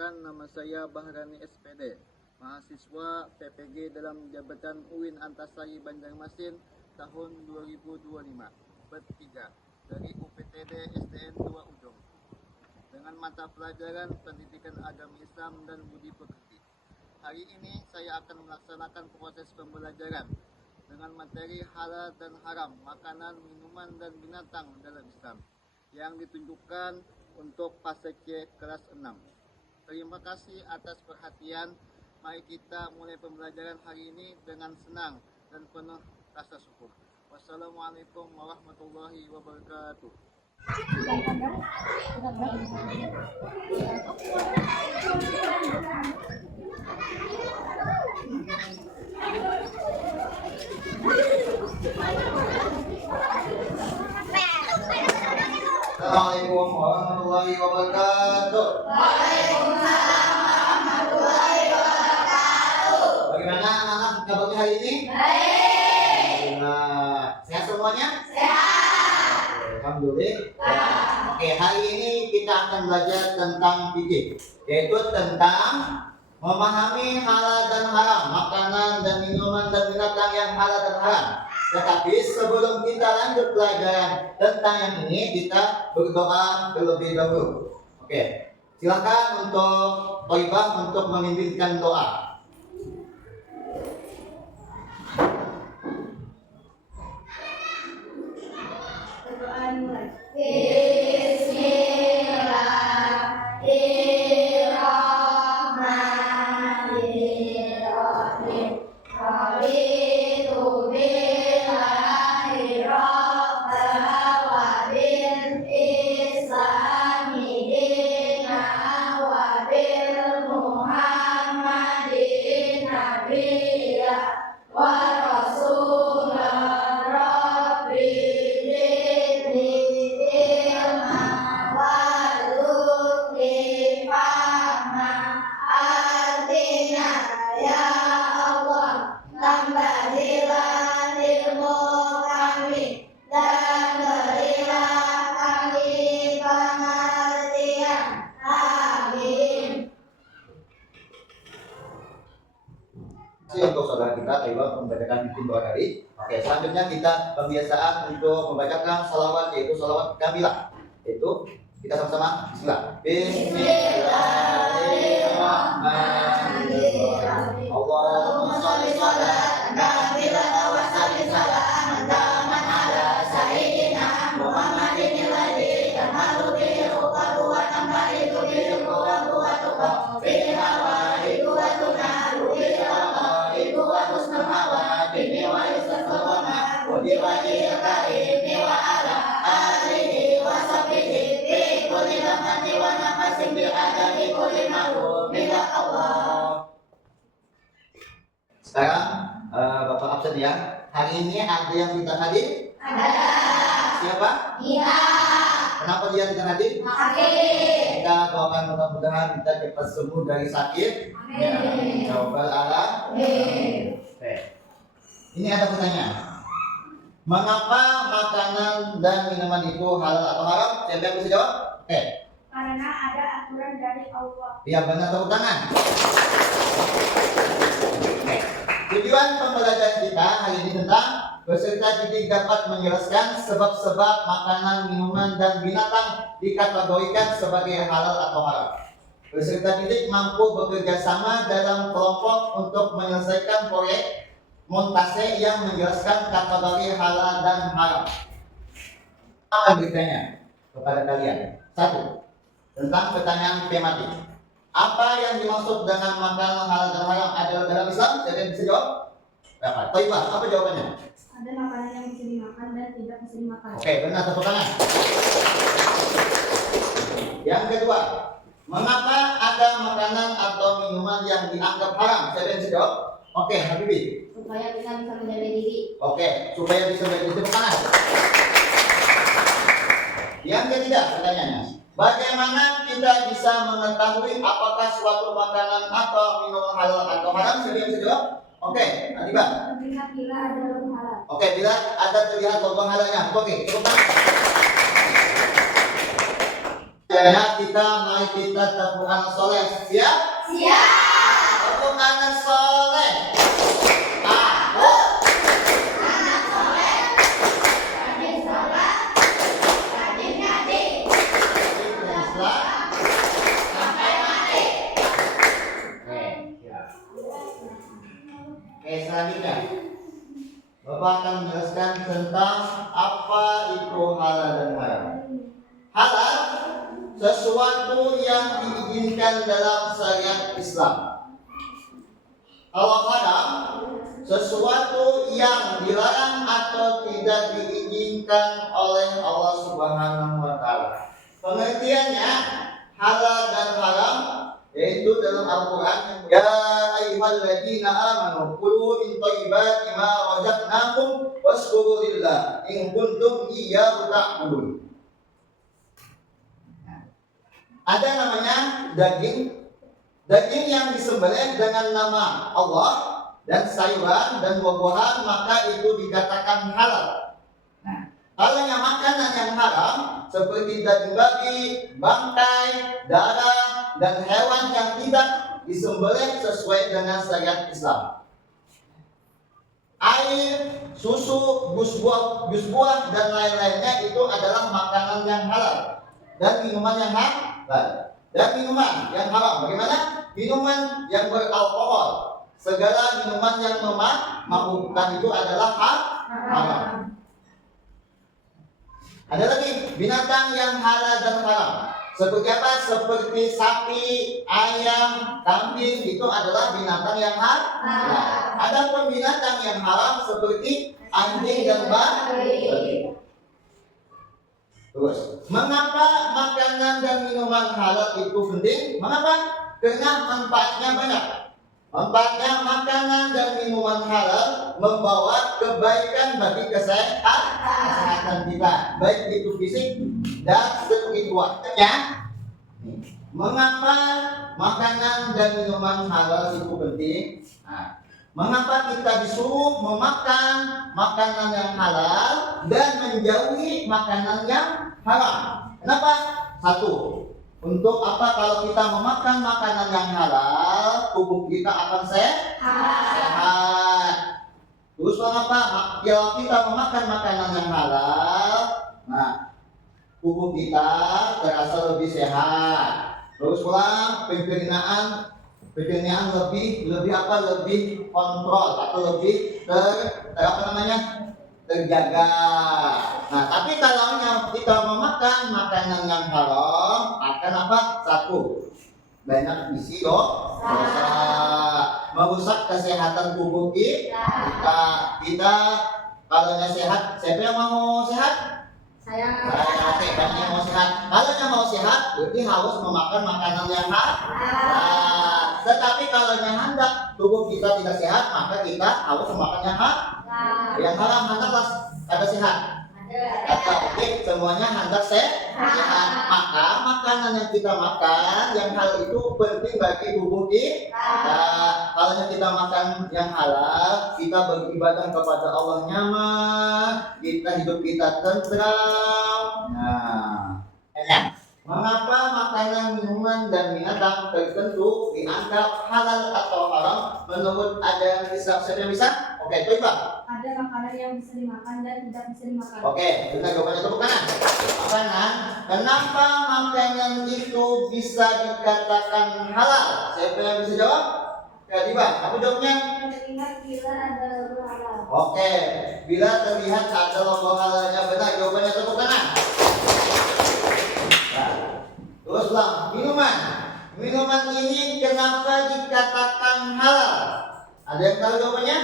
Perkenalkan, nama saya Bahrani SPD, mahasiswa PPG dalam jabatan UIN Antasari Banjarmasin tahun 2025, bertiga dari UPTD SDN 2 Ujung, dengan mata pelajaran Pendidikan Agama Islam dan Budi Pekerti. Hari ini saya akan melaksanakan proses pembelajaran dengan materi halal dan haram, makanan, minuman, dan binatang dalam Islam, yang ditunjukkan untuk fase C kelas 6. Terima kasih atas perhatian. Mari kita mulai pembelajaran hari ini dengan senang dan penuh rasa syukur. Wassalamualaikum warahmatullahi wabarakatuh. Assalamualaikum warahmatullahi wabarakatuh. Waalaikumsalam warahmatullahi wabarakatuh. Bagaimana anak-anak kabarnya hari ini? Baik. Sehat semuanya? Sehat. Alhamdulillah. Oke, hari ini kita akan belajar tentang fikih, yaitu tentang memahami halal dan haram, makanan dan minuman dan binatang yang halal dan haram. Tetapi sebelum kita lanjut pelajaran tentang yang ini, kita berdoa terlebih dahulu. Oke, silakan untuk Thaibah untuk memimpinkan doa. Berdoa mulai. Bismillahirrahmanirrahim. Raditu billahi rabban wa bil islami dinan wa bil muhammadin nabiyya wa rasulan rabbi zidni ilma warzuqni fahma. Artinya, ya Allah, tambahilah ilmu kami dan berilah kami pengertian. Amin. Terima kasih untuk saudara kita Thaibah membacakan bimbing doa tadi. Oke, selanjutnya kita kebiasaan untuk membacakan salawat, yaitu salawat kamilah. Yaitu kita sama-sama bismillah. Bismillahirrahmanirrahim. Allahumma sholli sholatan kamilatan wa sallim salaman taman ala sayyidina Muhammadin alladzi kamalu bihi al-uqadu wa tamaridu bihi al-quwwatu wa tuqaw bihi al-hawaidu wa tunalu bihi al-ghaibu wa husnul hawadimi wa yusrul qamar wa biwajhil karimi wa ala alihi wa sahbihi fi kulli lamhatin wa nafasin bi adami kulli ma'lumin ya Allah. Sekarang Bapak absen ya. Hari ini ada yang tidak hadir? Ada. Siapa? Iya. Kenapa dia tidak hadir? Sakit. Kita doakan mudah-mudahan kita cepat sembuh dari sakit. Amin. Ya Rabbal alamin. Oke. Ini ada pertanyaan. Mengapa makanan dan minuman itu halal atau haram? Siapa yang bisa jawab? Oke. Karena ada aturan dari Allah. Ya, benar, tepuk tangan. Oke. Tujuan pembelajaran kita hari ini tentang peserta didik dapat menjelaskan sebab-sebab makanan, minuman, dan binatang dikategorikan sebagai halal atau haram. Peserta didik mampu bekerja sama dalam kelompok untuk menyelesaikan proyek montase yang menjelaskan kategori halal dan haram. Apa bertanya kepada kalian? Satu, tentang pertanyaan tematik. Apa yang dimaksud dengan makanan halal dan haram adalah dalam Islam? Siapa yang bisa jawab? Berapa? Thaibah, apa jawabannya? Ada makanan yang bisa dimakan dan tidak bisa dimakan. Oke, benar, tepuk tangan. Yang kedua, mengapa ada makanan atau minuman yang dianggap haram? Siapa yang bisa jawab? Oke, Habibie. Supaya kita bisa menjaga diri. Oke, supaya bisa menjadi tepuk tangan. Yang ketiga, pertanyaannya, bagaimana kita bisa mengetahui apakah suatu makanan atau minuman halal atau haram? Siapa yang bisa jawab? Oke, Adiba. Terlihat bila ada lubang halal. Oke, bila ada terlihat lubang halalnya. Oke, tepuk tangan. Ya, Ya, mari kita tepuk tangan soleh. Siap? Siap. Tepuk tangan soleh. Aku. Anak soleh, rajin sholat, rajin ngaji, Islam. sampai mati. Oke, siap. Oke, selanjutnya Bapak akan menjelaskan tentang apa itu halal dan haram. Halal sesuatu yang diizinkan dalam syariat Islam. Kalau haram sesuatu yang dilarang atau tidak diizinkan oleh Allah Subhanahu wa taala. Pengertiannya halal dan haram yaitu dalam Al-Qur'an, ya ayyuhalladzina amanu kulu min thayyibati ma razaqnakum washkuru lillah in kuntum iyyahu ta'budun. Ada namanya daging yang disembelih dengan nama Allah dan sayuran dan buah-buahan, maka itu dikatakan halal. Kalau yang makanan yang haram seperti daging babi, bangkai, darah, dan hewan yang tidak disembelih sesuai dengan syariat Islam. Air, susu, jus buah, dan lain-lainnya itu adalah makanan yang halal dan minuman yang halal. Dan minuman yang haram, bagaimana? Minuman yang beralkohol, segala minuman yang memabukkan itu adalah haram. Ada lagi binatang yang halal dan haram. Seperti apa? Seperti sapi, ayam, kambing, itu adalah binatang yang halal. Adapun binatang yang haram seperti anjing dan babi. Terus, mengapa makanan dan minuman halal itu penting? Mengapa? Karena manfaatnya banyak. Manfaatnya makanan dan minuman halal membawa kebaikan bagi kesehatan kita, baik itu fisik dan spiritualnya. Mengapa makanan dan minuman halal itu penting? Mengapa kita disuruh memakan makanan yang halal dan menjauhi makanan yang haram? Kenapa? Satu, untuk apa kalau kita memakan makanan yang halal, tubuh kita akan sehat. Terus mengapa? Kalau kita memakan makanan yang halal, tubuh kita terasa lebih sehat. Terus pulang pencernaan lebih kontrol atau lebih terjaga. Nah, tapi kalau kita memakan makanan yang haram akan apa? Satu, banyak isi dosa, merusak kesehatan tubuh kita. Kalau sehat, siapa yang mau sehat? Saya yang mau sehat. Kalau yang mau sehat, berarti harus memakan makanan yang halal. Tetapi kalau yang hendak tubuh kita tidak sehat, maka kita harus memakan yang haram. Hendak ada sehat. Oke, semuanya hendak sehat. Maka makanan yang kita makan yang halal itu penting bagi tubuh kita. Kalau kita makan yang halal, kita beribadah kepada Allah nyaman, hidup kita tentram. Mengapa makanan, minuman, dan binatang tertentu dianggap halal atau haram menurut ajaran Islam? Siapa yang bisa? Oke, coba. Ada makanan yang bisa dimakan dan tidak bisa dimakan. Oke, kita jawabannya tepuk tangan. Makanan, kenapa makanan itu bisa dikatakan halal? Siapa yang bisa jawab? Diva, kamu jawabnya? Terlihat bila ada logo halal. Oke, bila terlihat ada logo halalnya, benar. Jawabannya tepuk tangan. Terus ulang, minuman ini kenapa dikatakan halal? Ada yang tahu jawabannya?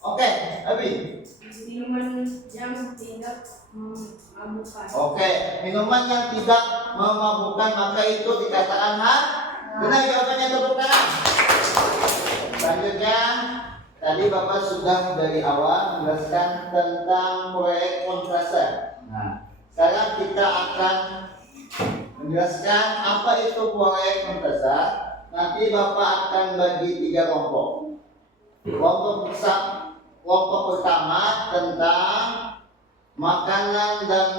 Oke, Abi. Minuman yang tidak memabukkan. Oke, minuman yang tidak memabukkan maka itu dikatakan halal. Benar, jawabannya tepuk tangan. Selanjutnya, tadi Bapak sudah dari awal menjelaskan tentang proyek kontrase. Nah, sekarang kita akan menjelaskan apa itu proyek kontrase. Nanti Bapak akan bagi 3 kelompok. Kelompok pertama tentang makanan dan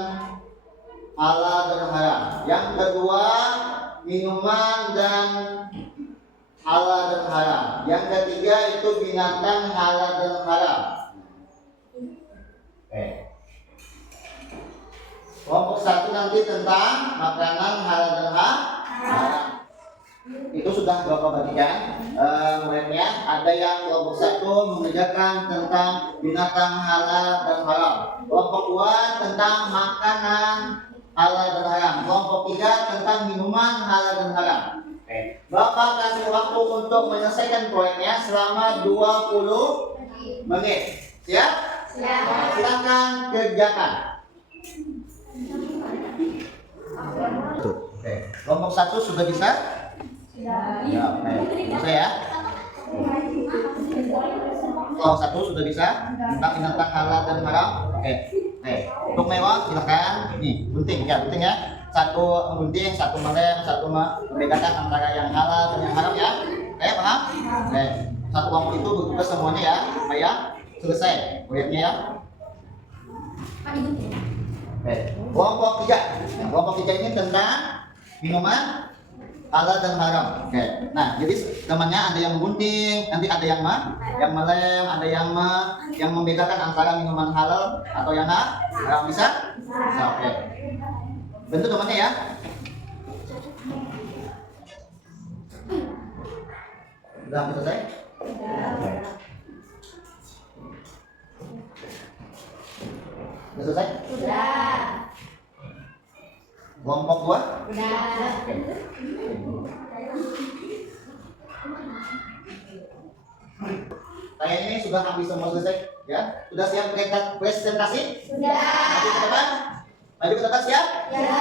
halal dan haram. Yang minuman dan halal dan haram. Yang ketiga itu binatang halal dan haram. Oke. Kelompok 1 nanti tentang makanan halal dan haram. Itu sudah Bapak bagikan muridnya. Ada yang kelompok 1 mengerjakan tentang binatang halal dan haram. Kelompok 2 tentang makanan halal dan haram. Kelompok 3 tentang minuman halal dan haram. Bapak kasih waktu untuk menyelesaikan proyeknya selama 20 menit. Siap? Siap. Silakan kerjakan. Oke. Kelompok 1 sudah bisa? Ya, bisa ya. Kelompok 1 sudah bisa tentang binatang halal dan haram. Oke. Untuk mewah silakan. Nih, gunting ya. Satu gunting, satu melem, satu membedakan antara yang halal dan yang haram ya. Oke, paham? Oke. Satu kelompok itu bertugas semuanya ya, supaya selesai proyeknya ya. Oke. Kelompok 3. Kelompok 3 ini tentang minuman halal dan haram. Oke. Nah, jadi temannya ada yang menggunting, nanti ada yang melem, ada yang membedakan antara minuman halal atau yang haram. Bisa? Bisa. Oke. Bentuk temannya ya. Udah hampir selesai? Udah selesai? Sudah. Kelompok 2? Sudah. Oke. Kayaknya sudah hampir semua selesai ya. Sudah siap presentasi? Sudah. Maju ke depan. Maju ke depan siap? Ya.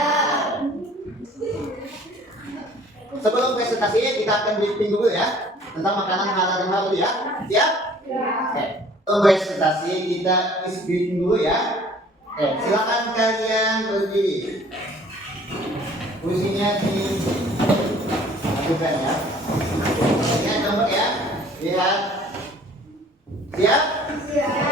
Sebelum presentasi kita akan briefing dulu ya tentang makanan halal dan haram ya. Siap? Ya. Oke. Sebelum presentasi kita briefing dulu ya. Oke, silakan kalian berdiri. Kursinya di ajukan ya. Lihat gambar ya. Lihat. Siap? Siap.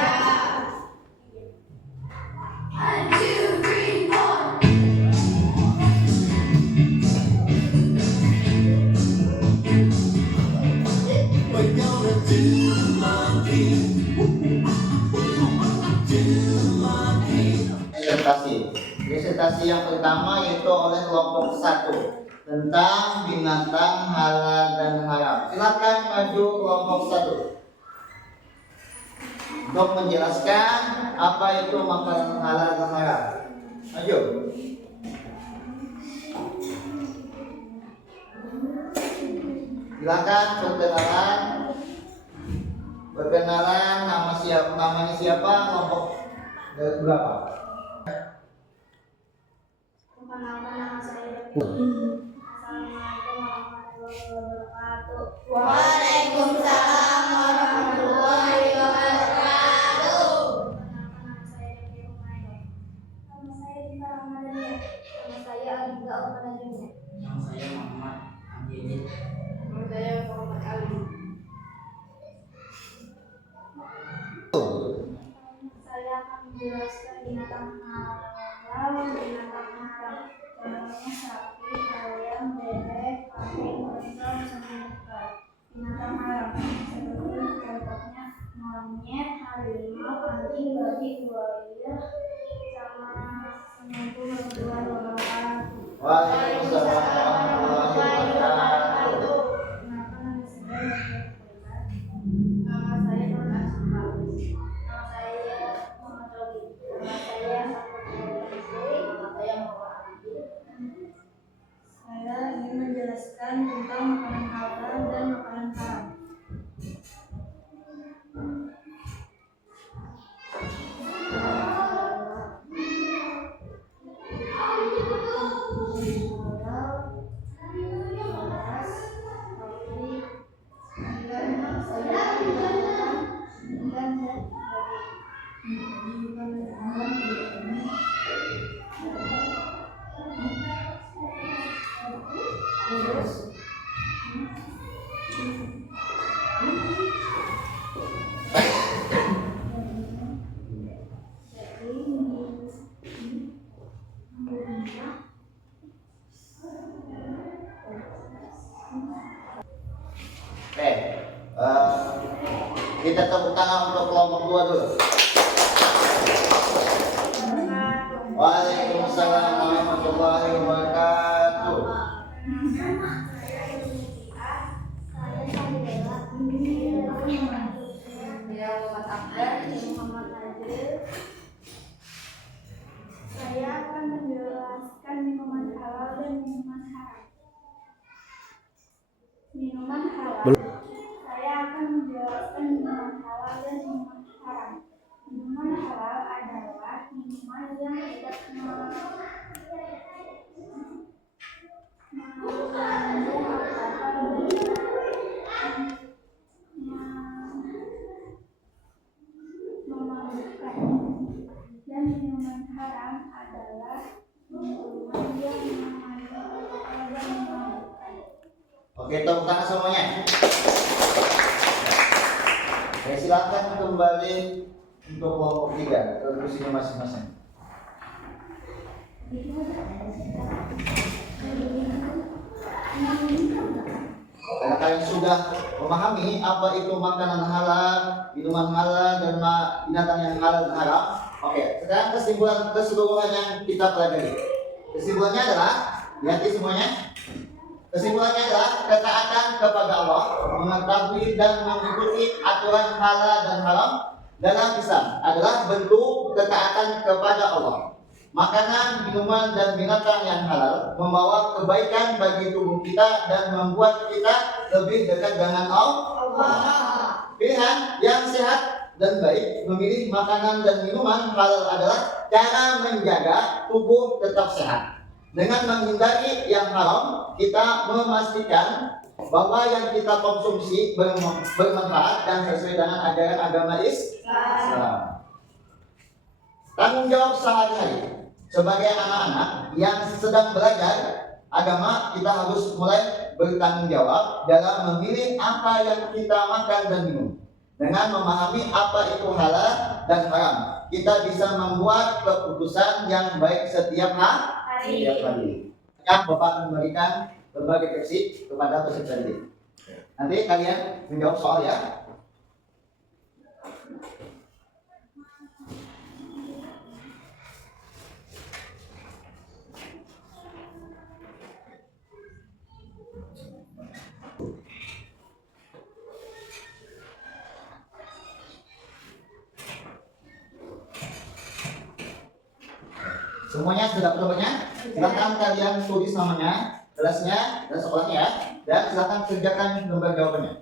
Presentasi yang pertama yaitu oleh kelompok 1 tentang binatang halal dan haram. Silakan maju kelompok 1 untuk menjelaskan apa itu makanan halal dan haram. Maju. Silakan perkenalan namanya siapa, kelompok berapa? Perkenalkan nama saya. Assalamualaikum warahmatullahi wabarakatuh. Waalaikumsalam warahmatullahi wabarakatuh. Perkenalkan nama saya Devi Rumaida. Nama saya Dita Ramadhania. Nama saya Agita Almanajumnya. Nama saya Muhammad Amjadid. Nama saya Muhammad Ali. Saya akan menjelaskan binatang halal, binatang haram. Contohnya sapi, ayam, bebek, kambing, kerbau, sama ikan. Binatang haram seperti contohnya monyet, harimau, anjing, babi, buaya, sama semangkuk warahmatullahi wabarakatuh. Waalaikumsalam warahmatullahi wabarakatuh. Kenalkan nama saya Nama saya Nur Asma. Nama saya Muhammad Robi. Nama saya Saya ingin menjelaskan tentang makanan halal dan makanan haram. Kita tepuk tangan untuk kelompok 2 dulu. Waalaikumsalam warahmatullahi wabarakatuh. Saya akan menjelaskan minuman halal dan minuman haram. Minuman halal. Saya akan menjelaskan minuman halal dan minuman haram. Minuman halal adalah minuman yang tidak mengandung memabukkan. Dan minuman haram adalah minuman yang mengandung alkohol dan memabukkan. Oke, tepuk tangan semuanya. Oke, silakan kembali untuk kelompok 3 ke kursinya masing-masing. Karena kalian sudah memahami apa itu makanan halal, minuman halal, dan binatang yang halal dan haram. Oke, sekarang kesimpulan keseluruhan yang kita pelajari. Kesimpulannya adalah, lihat semuanya. Kesimpulannya adalah ketaatan kepada Allah, mengetahui dan mengikuti aturan halal dan haram dalam Islam adalah bentuk ketaatan kepada Allah. Makanan, minuman, dan binatang yang halal membawa kebaikan bagi tubuh kita dan membuat kita lebih dekat dengan Allah. Pilihan yang sehat dan baik memilih makanan dan minuman halal adalah cara menjaga tubuh tetap sehat. Dengan menghindari yang haram, kita memastikan bahwa yang kita konsumsi bermanfaat dan sesuai dengan ajaran agama Islam. Tanggung jawab sehari-hari sebagai anak-anak yang sedang belajar agama, kita harus mulai bertanggung jawab dalam memilih apa yang kita makan dan minum. Dengan memahami apa itu halal dan haram, kita bisa membuat keputusan yang baik setiap hari. Yang Bapak memberikan berbagai tips kepada peserta didik. Nanti kalian menjawab soal ya. Semuanya sudah bertanya? Silakan kalian tulis namanya, kelasnya, dan sekolahnya ya. Dan silakan kerjakan lembar jawabannya.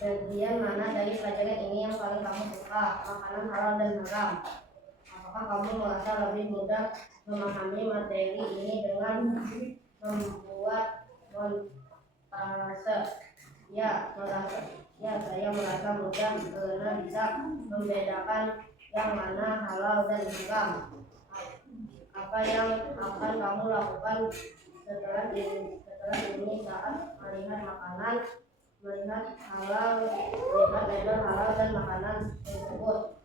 Bagian mana dari pelajaran ini yang paling kamu suka? Makanan halal dan haram. Apakah kamu merasa lebih mudah memahami materi ini dengan membuat montase? Ya, saya merasa mudah karena bisa membedakan yang mana halal dan haram. Apa yang akan kamu lakukan setelah ini saat melihat makanan, melihat label halal dan makanan tersebut?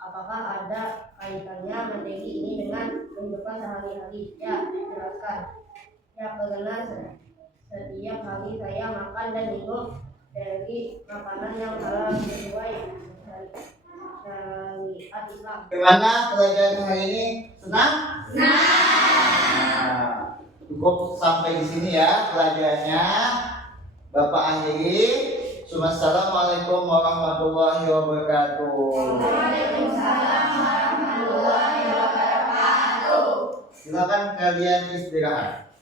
Apakah ada kaitannya materi ini dengan kehidupan sehari-hari? Ya, jelaskan. Ya, karena setiap hari saya makan dan minum dari makanan yang halal sesuai syariat Islam. Bagaimana pelajaran hari ini? Senang? Nah, cukup sampai di sini ya pelajarannya. Bapak akhiri. Assalamualaikum warahmatullahi wabarakatuh. Waalaikumsalam warahmatullahi wabarakatuh. Silakan kalian istirahat.